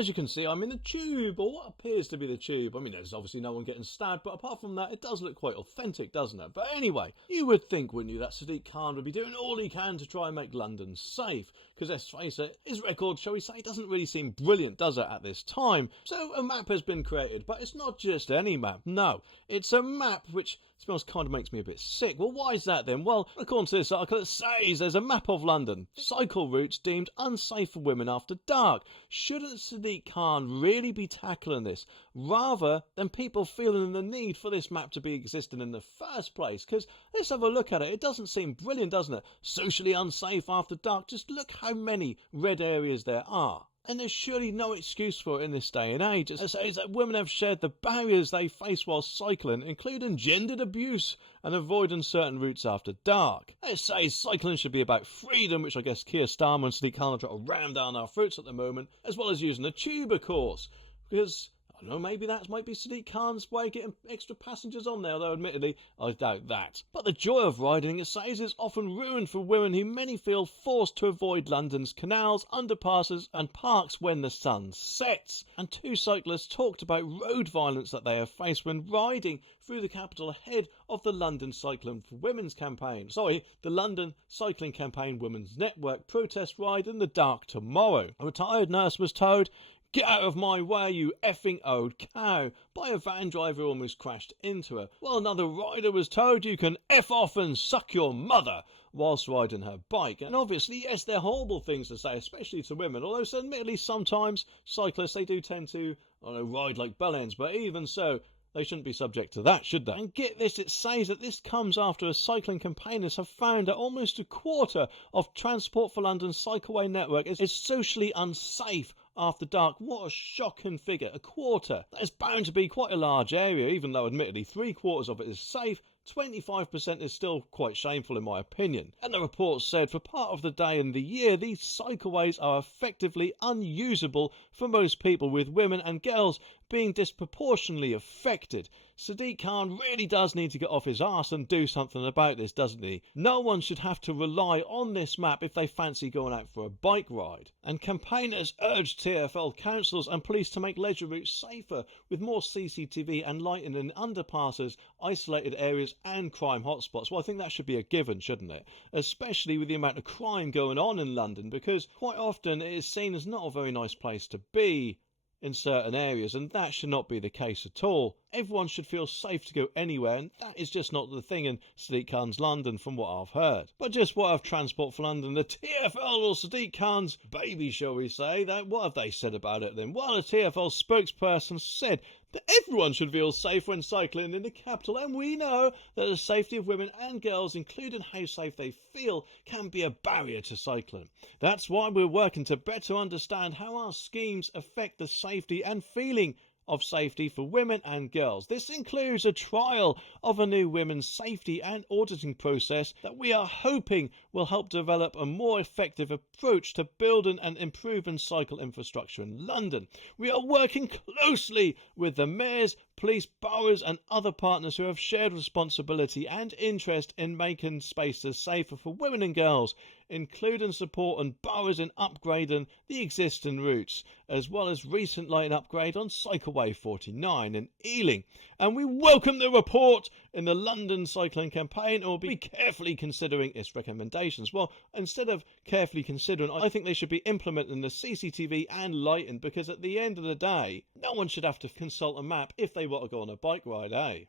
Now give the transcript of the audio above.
As you can see, I'm in the tube, or what appears to be the tube. I mean, there's obviously no one getting stabbed, but apart from that, it does look quite authentic, doesn't it? But anyway, you would think, wouldn't you, that Sadiq Khan would be doing all he can to try and make London safe. Because let's face it, his record, shall we say, doesn't really seem brilliant, does it, at this time? So a map has been created, but it's not just any map, no. It's a map which, to be honest, kind of makes me a bit sick. Well, why is that then? Well, according to this article, it says there's a map of London. Cycle routes deemed unsafe for women after dark. Shouldn't Sadiq Khan really be tackling this, rather than people feeling the need for this map to be existing in the first place? Because let's have a look at it. It doesn't seem brilliant, doesn't it? Socially unsafe after dark. Just look how many red areas there are. And there's surely no excuse for it in this day and age. It says that women have shared the barriers they face while cycling, including gendered abuse and avoiding certain routes after dark. It says cycling should be about freedom, which I guess Keir Starmer and Sadiq Khan are trying to ram down our throats at the moment, as well as using the tube, of course. Because I don't know, maybe that might be Sadiq Khan's way of getting extra passengers on there, although admittedly, I doubt that. But the joy of riding, it says, is often ruined for women who many feel forced to avoid London's canals, underpasses and parks when the sun sets. And two cyclists talked about road violence that they have faced when riding through the capital ahead of the London Cycling for Women's campaign. The London Cycling Campaign Women's Network protest ride in the dark tomorrow. A retired nurse was told, "Get out of my way, you effing old cow," by a van driver who almost crashed into her. While another rider was told, "You can F off and suck your mother," whilst riding her bike. And obviously, yes, they're horrible things to say, especially to women, although admittedly sometimes cyclists, they do tend to, I don't know, ride like bellends, but even so, they shouldn't be subject to that, should they? And get this, it says that this comes after a cycling campaigners have found that almost a quarter of Transport for London cycleway network is socially unsafe after dark. What a shocking figure. A quarter. That is bound to be quite a large area, even though admittedly 3/4 of it is safe. 25% is still quite shameful in my opinion. And the report said for part of the day and the year, these cycleways are effectively unusable for most people, with women and girls being disproportionately affected. Sadiq Khan really does need to get off his arse and do something about this, doesn't he? No one should have to rely on this map if they fancy going out for a bike ride. And campaigners urged TfL councils and police to make leisure routes safer, with more CCTV and lighting in underpasses, isolated areas and crime hotspots. Well, I think that should be a given, shouldn't it? Especially with the amount of crime going on in London, because quite often it is seen as not a very nice place to be in certain areas, and that should not be the case at all. Everyone should feel safe to go anywhere, and that is just not the thing in Sadiq Khan's London from what I've heard. But just what have Transport for London, the TfL, or Sadiq Khan's baby, shall we say, what have they said about it then? Well, a TfL spokesperson said that everyone should feel safe when cycling in the capital, and we know that the safety of women and girls, including how safe they feel, can be a barrier to cycling. That's why we're working to better understand how our schemes affect the safety and feeling of safety for women and girls. This includes a trial of a new women's safety and auditing process that we are hoping will help develop a more effective approach to building and improving cycle infrastructure in London. We are working closely with the mayors, police, boroughs and other partners who have shared responsibility and interest in making spaces safer for women and girls, including supporting boroughs in upgrading the existing routes, as well as recent lighting upgrade on Cycleway 49 in Ealing. And we welcome the report in the London Cycling Campaign, and will be carefully considering its recommendations. Well, instead of carefully considering, I think they should be implementing the CCTV and lighting, because at the end of the day, no one should have to consult a map if they want to go on a bike ride, eh?